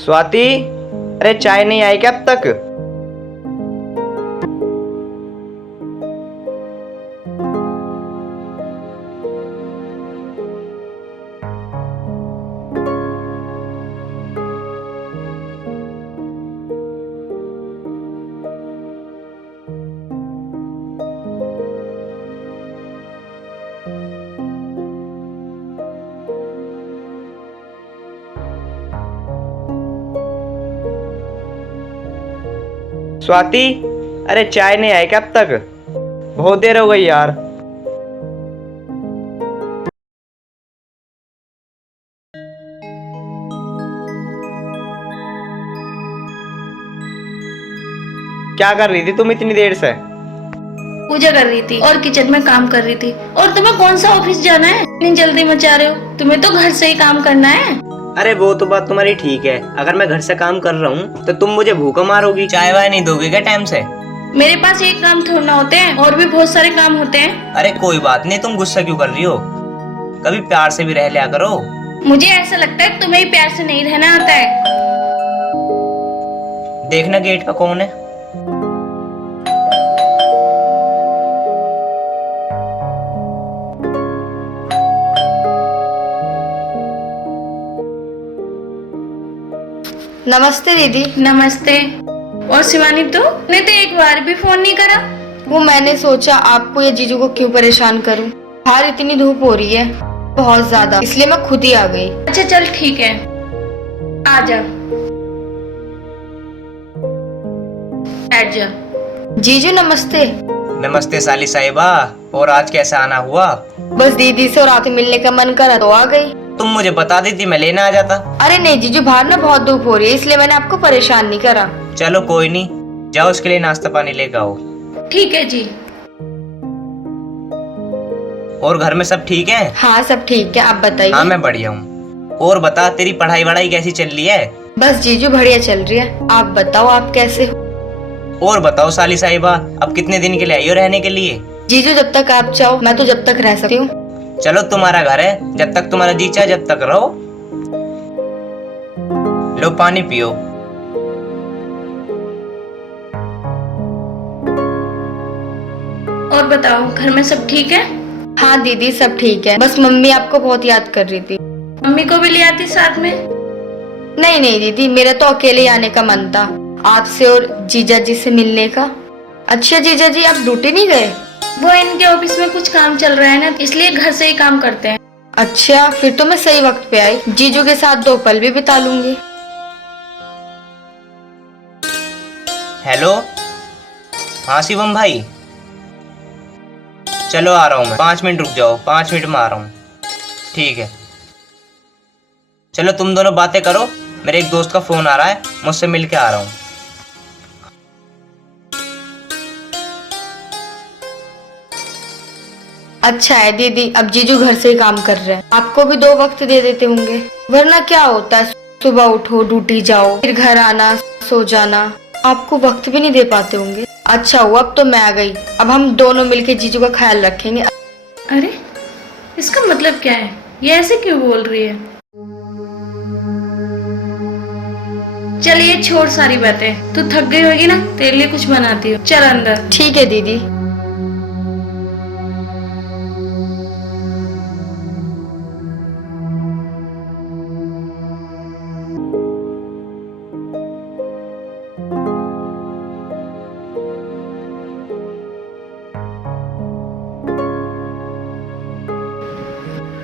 स्वाति, अरे चाय नहीं आई क्या अब तक? स्वाति, अरे चाय नहीं आई क्या अब तक? बहुत देर हो गई यार। क्या कर रही थी तुम इतनी देर से? पूजा कर रही थी और किचन में काम कर रही थी। और तुम्हें कौन सा ऑफिस जाना है? इतनी जल्दी मचा रहे हो, तुम्हें तो घर से ही काम करना है। अरे वो तो बात तुम्हारी ठीक है, अगर मैं घर से काम कर रहा हूँ तो तुम मुझे भूखा मारोगी। चाय वाय नहीं दोगे क्या टाइम से? मेरे पास एक काम थोड़ा ना होते हैं, और भी बहुत सारे काम होते हैं। अरे कोई बात नहीं, तुम गुस्सा क्यों कर रही हो? कभी प्यार से भी रह लिया करो। मुझे ऐसा लगता है तुम्हें ही प्यार से नहीं रहना आता है। देखना गेट पे कौन है। नमस्ते दीदी। नमस्ते। और शिवानी, तूने तो एक बार भी फोन नहीं करा। वो मैंने सोचा आपको या जीजू को क्यों परेशान करूं। बाहर इतनी धूप हो रही है बहुत ज्यादा, इसलिए मैं खुद ही आ गई। अच्छा चल ठीक है, आ जा, बैठ जा। जीजू नमस्ते। नमस्ते साली साहिबा। और आज कैसे आना हुआ? बस दीदी से रात मिलने का मन करा तो आ गई। तुम मुझे बता देती, मैं लेने आ जाता। अरे नहीं जीजू, बाहर ना बहुत धूप हो रही है, इसलिए मैंने आपको परेशान नहीं करा। चलो कोई नहीं, जाओ उसके लिए नाश्ता पानी लेकर आओ। ठीक है जी। और घर में सब ठीक है? हाँ सब ठीक है, आप बताइए। हाँ मैं बढ़िया हूँ। और बता, तेरी पढ़ाई वढ़ाई कैसी चल रही है? बस जीजू बढ़िया चल रही है, आप बताओ आप कैसे हो। और बताओ साली साहिबा, अब कितने दिन के लिए आई हो रहने के लिए? जीजू जब तक आप चाहो, मैं तो जब तक रह सकती हूँ। चलो तुम्हारा घर है, जब तक तुम्हारा जी चाहे जब तक रहो। लो पानी पियो। और बताओ, घर में सब ठीक है? हाँ दीदी सब ठीक है, बस मम्मी आपको बहुत याद कर रही थी। मम्मी को भी ले आती साथ में। नहीं नहीं दीदी, मेरा तो अकेले ही आने का मन था, आपसे और जीजा जी से मिलने का। अच्छा जीजा जी, आप ड्यूटी नहीं गए? वो इनके ऑफिस में कुछ काम चल रहा है ना, इसलिए घर से ही काम करते हैं। अच्छा फिर तो मैं सही वक्त पे आई, जीजू के साथ 2 पल भी बिता लूंगी। हेलो, हाँ शिवम भाई, चलो आ रहा हूँ मैं। 5 मिनट रुक जाओ, 5 मिनट में आ रहा हूँ। ठीक है, चलो तुम दोनों बातें करो, मेरे एक दोस्त का फोन आ रहा है, मुझसे मिल के आ रहा हूँ। अच्छा है दीदी, अब जीजू घर से ही काम कर रहे हैं, आपको भी 2 वक्त दे देते होंगे। वरना क्या होता है, सुबह उठो ड्यूटी जाओ, फिर घर आना सो जाना, आपको वक्त भी नहीं दे पाते होंगे। अच्छा हुआ अब तो मैं आ गई, अब हम दोनों मिलके जीजू का ख्याल रखेंगे। अरे इसका मतलब क्या है? ये ऐसे क्यों बोल रही है? चलिए छोड़ सारी बातें, तू थक गई होगी ना, तेरे लिए कुछ बनाती हूँ, चल अंदर। ठीक है दीदी।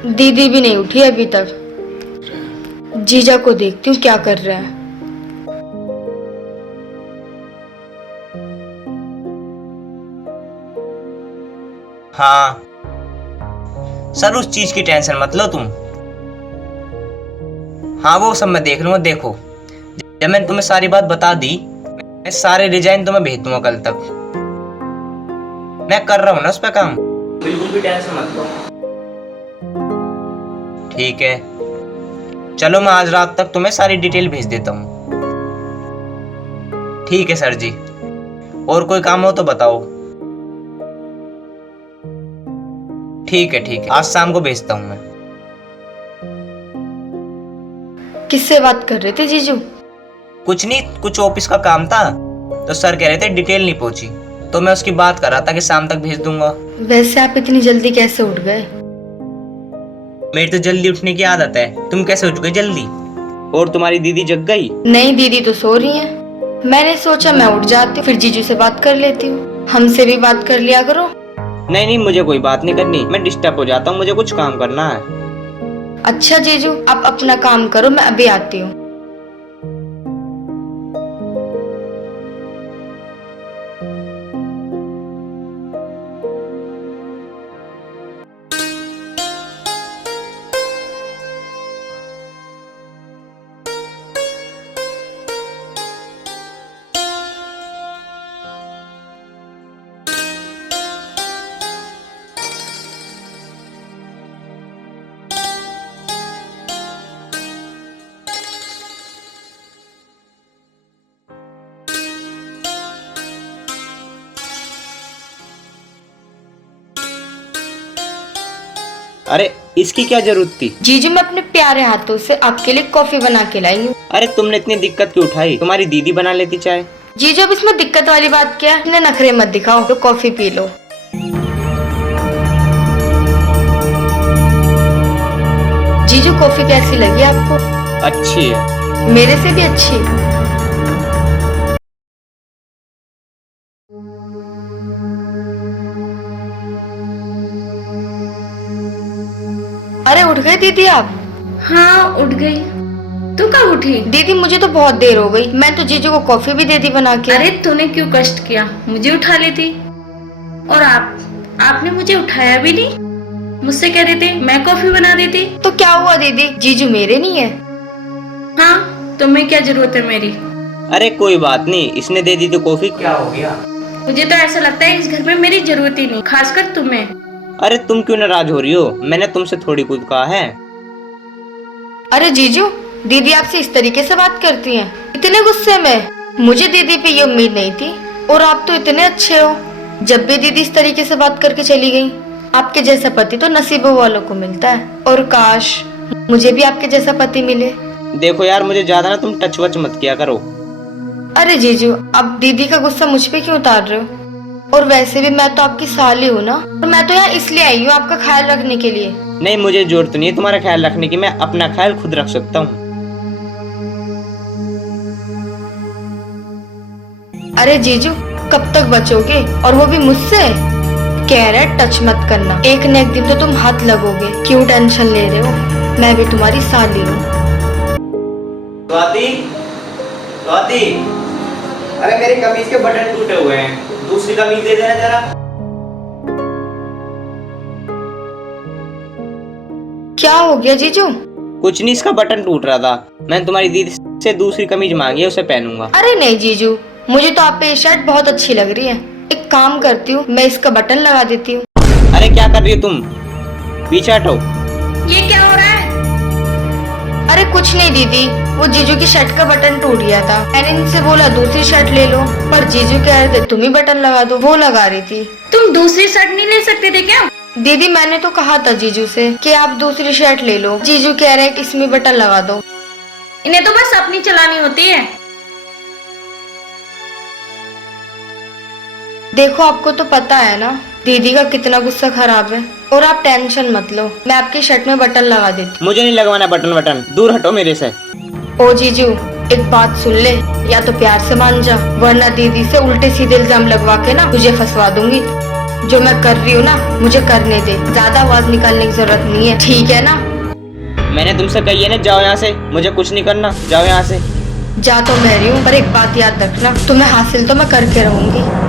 दीदी भी नहीं उठी अभी तक, जीजा को देखती हूँ क्या कर रहे हैं। हाँ सर, उस चीज की टेंशन मत लो तुम। हाँ वो सब मैं देख लूंगा। देखो, जब मैंने तुम्हें सारी बात बता दी, मैं सारे डिजाइन तुम्हें भेज दूंगा कल तक। मैं कर रहा हूँ ना उस पर काम, बिल्कुल भी टेंशन मत लो। ठीक है, चलो मैं आज रात तक तुम्हें सारी डिटेल भेज देता हूँ। ठीक है सर जी, और कोई काम हो तो बताओ। ठीक है, आज शाम को भेजता हूँ मैं। किससे बात कर रहे थे जीजू? कुछ नहीं, कुछ ऑफिस का काम था, तो सर कह रहे थे डिटेल नहीं पहुंची, तो मैं उसकी बात कर रहा था कि शाम तक भेज दूंगा। वैसे आप इतनी जल्दी कैसे उठ गए? मेरी तो जल्दी उठने की आदत है, तुम कैसे उठ गई जल्दी? और तुम्हारी दीदी जग गई? नहीं, दीदी तो सो रही हैं। मैंने सोचा मैं उठ जाती हूँ, फिर जीजू से बात कर लेती हूँ। हमसे भी बात कर लिया करो। नहीं नहीं, मुझे कोई बात नहीं करनी, मैं डिस्टर्ब हो जाता हूँ, मुझे कुछ काम करना है। अच्छा जीजू, आप अपना काम करो, मैं अभी आती हूँ। अरे इसकी क्या जरूरत थी? जीजू, मैं अपने प्यारे हाथों से आपके लिए कॉफी बना के लाई हूँ। अरे तुमने इतनी दिक्कत क्यों उठाई? तुम्हारी दीदी बना लेती चाय। जीजू, अब इसमें दिक्कत वाली बात क्या है? इतने नखरे मत दिखाओ, तो कॉफी पी लो। जीजू, कॉफी कैसी लगी आपको? अच्छी है। मेरे से भी अच्छी। अरे उठ गए दीदी आप? हाँ उठ गई। तू कब उठी? दीदी मुझे तो बहुत देर हो गई, मैं तो जीजू को कॉफी भी दे दी बना के। अरे तूने क्यों कष्ट किया, मुझे उठा लेती। और आपने मुझे उठाया भी नहीं, मुझसे कह देते, मैं कॉफी बना देती। तो क्या हुआ दीदी, जीजू मेरे नहीं है? हाँ, तुम्हें क्या जरूरत है मेरी? अरे कोई बात नहीं, इसने दे दी तो कॉफी क्या हो गया? मुझे तो ऐसा लगता है इस घर में मेरी जरूरत ही नहीं, खासकर तुम्हें। अरे तुम क्यों नाराज हो रही हो? मैंने तुमसे थोड़ी कुछ कहा है। अरे जीजू, दीदी आपसे इस तरीके से बात करती हैं? इतने गुस्से में? मुझे दीदी पे ये उम्मीद नहीं थी। और आप तो इतने अच्छे हो, जब भी दीदी इस तरीके से बात करके चली गई। आपके जैसा पति तो नसीबों वालों को मिलता है, और काश मुझे भी आपके जैसा पति मिले। देखो यार, मुझे ज्यादा ना तुम टच वच मत किया करो। अरे जीजू, आप दीदी का गुस्सा मुझ पे क्यों उतार रहे हो? और वैसे भी मैं तो आपकी साली हूँ ना, और मैं तो यहाँ इसलिए आई हूँ आपका ख्याल रखने के लिए। नहीं, मुझे जरूरत नहीं है तुम्हारा ख्याल रखने की, मैं अपना ख्याल खुद रख सकता हूँ। अरे जीजू, कब तक बचोगे, और वो भी मुझसे? कह रहे टच मत करना, एक न एक दिन तो तुम हाथ लगोगे। क्यों टेंशन ले रहे हो, मैं भी तुम्हारी साली हूँ। स्वाति, स्वाति, अरे मेरी कमीज के बटन टूटे हुए हैं, दूसरी कमीज दे देना जरा। क्या हो गया जीजू? कुछ नहीं, इसका बटन टूट रहा था, मैंने तुम्हारी दीदी से दूसरी कमीज मांगी है, उसे पहनूंगा। अरे नहीं जीजू, मुझे तो आप पे ये शर्ट बहुत अच्छी लग रही है। एक काम करती हूँ, मैं इसका बटन लगा देती हूँ। अरे क्या कर रही हो तुम? पीछे हटो। ये क्या हो रहा है? अरे कुछ नहीं दीदी, वो जीजू की शर्ट का बटन टूट गया था। मैंने इनसे बोला दूसरी शर्ट ले लो, पर जीजू कह रहे थे तुम ही बटन लगा दो, वो लगा रही थी। तुम दूसरी शर्ट नहीं ले सकते थे क्या? दीदी मैंने तो कहा था जीजू से कि आप दूसरी शर्ट ले लो, जीजू कह रहे हैं कि इसमें बटन लगा दो। इन्हें तो बस अपनी चलानी होती है। देखो आपको तो पता है ना दीदी का कितना गुस्सा खराब है, और आप टेंशन मत लो, मैं आपकी शर्ट में बटन लगा देती। मुझे नहीं लगवाना बटन वटन, दूर हटो मेरे से। ओ जीजू, एक बात सुन ले, या तो प्यार से मान जा, वरना दीदी से उल्टे सीधे इल्जाम लगवा के ना तुझे फंसवा दूंगी। जो मैं कर रही हूँ ना, मुझे करने दे, ज्यादा आवाज निकालने की जरूरत नहीं है, ठीक है ना? मैंने तुमसे कही है ना, जाओ यहाँ से, मुझे कुछ नहीं करना, जाओ यहाँ से। जा तो मैं रही हूँ, पर एक बात याद रखना, तुम्हें हासिल तो मैं करके रहूंगी।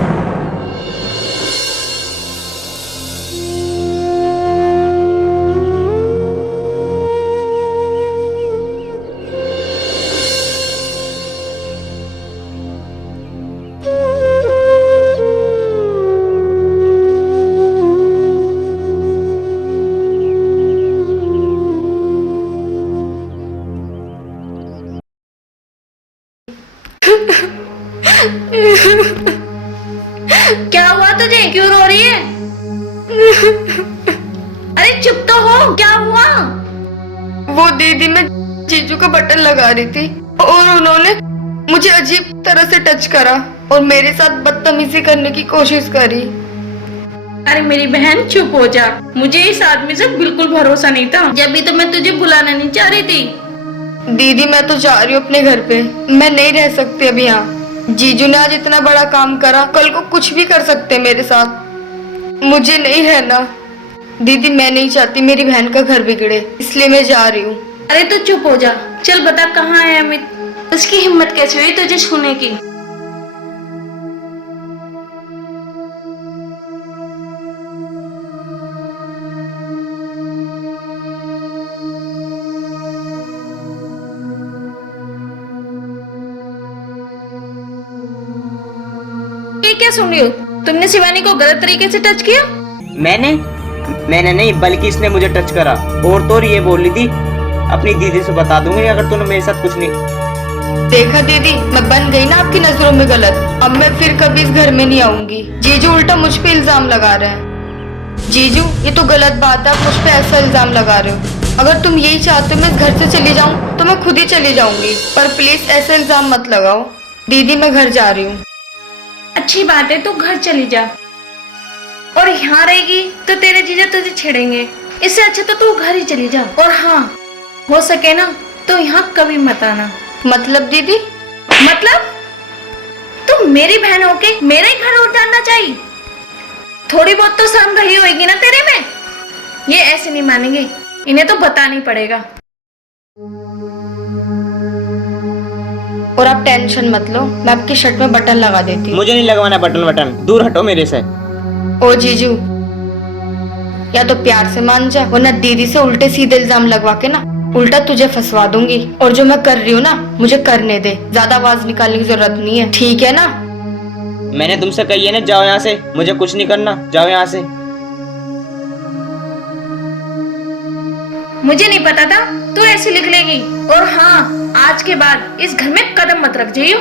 क्या हुआ तुझे, क्यों रो रही है? अरे चुप तो हो, क्या हुआ? वो दीदी मैं जीजू का बटन लगा रही थी, और उन्होंने मुझे अजीब तरह से टच करा और मेरे साथ बदतमीजी करने की कोशिश करी। अरे मेरी बहन चुप हो जा, मुझे इस आदमी से बिल्कुल भरोसा नहीं था, जब भी तो मैं तुझे बुलाना नहीं चाह रही थी। दीदी मैं तो जा रही हूँ अपने घर पे, मैं नहीं रह सकती अभी यहाँ। जीजू ने आज इतना बड़ा काम करा, कल को कुछ भी कर सकते हैं मेरे साथ। मुझे नहीं रहना दीदी, मैं नहीं चाहती मेरी बहन का घर बिगड़े, इसलिए मैं जा रही हूँ। अरे तू चुप हो जा, चल बता कहाँ है अमित, उसकी हिम्मत कैसे हुई तुझे छूने की। ये क्या सुन रही हो, तुमने शिवानी को गलत तरीके से टच किया? मैंने नहीं, बल्कि इसने मुझे टच करा। और तो ये बोल रही थी अपनी दीदी से बता दूंगी अगर तूने मेरे साथ कुछ नहीं। देखा दीदी, मैं बन गई ना आपकी नजरों में गलत, अब मैं फिर कभी इस घर में नहीं आऊंगी। जीजू उल्टा मुझ पे इल्जाम लगा रहे हैं। जीजू ये तो गलत बात है, आप मुझ पे ऐसा इल्जाम लगा रहे हो। अगर तुम यही चाहते हो मैं इस घर से चली जाऊं तो मैं खुद ही चली जाऊंगी, पर प्लीज ऐसा इल्जाम मत लगाओ। दीदी मैं घर जा रही हूँ। अच्छी बात है, तू घर चली जा, और यहाँ रहेगी तो तेरे जीजा तुझे छेड़ेंगे, इससे अच्छा तो तू घर ही चली जा। और हाँ, हो सके ना तो यहाँ कभी मत आना। मतलब दीदी? मतलब तू मेरी बहन होके मेरा ही घर उजाड़ना चाहिए? थोड़ी बहुत तो शर्म रही होगी ना तेरे में। ये ऐसे नहीं मानेंगे, इन्हें तो बताना ही पड़ेगा। और आप टेंशन मत लो, मैं आपकी शर्ट में बटन लगा देती हूँ। मुझे नहीं लगवाना बटन, दूर हटो मेरे से। ओ जीजू, या तो प्यार से मान जा, वरना दीदी से उल्टे सीधे इल्जाम लगवा के ना उल्टा तुझे फंसवा दूंगी। और जो मैं कर रही हूँ ना, मुझे करने दे, ज्यादा आवाज निकालने की जरूरत नहीं है, ठीक है ना? मैंने तुमसे कही है ना, जाओ यहाँ से, मुझे कुछ नहीं करना, जाओ यहाँ से। मुझे नहीं पता था तू ऐसी लिख लेगी। और हाँ, आज के बाद इस घर में कदम मत रख जाइयो,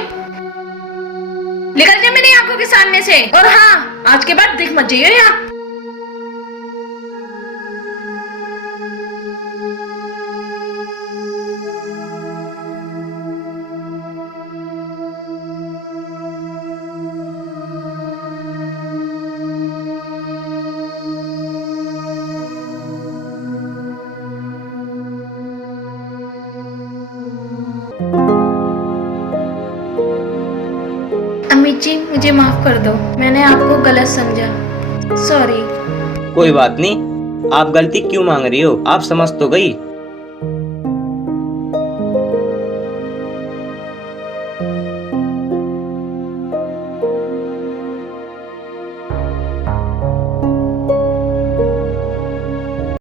निकल जा मेरी आंखों के सामने से। और हाँ, आज के बाद दिख मत जाइयो यहाँ। अमित जी मुझे माफ कर दो, मैंने आपको गलत समझा, सॉरी। कोई बात नहीं, आप गलती क्यों मांग रही हो, आप समझ तो गई।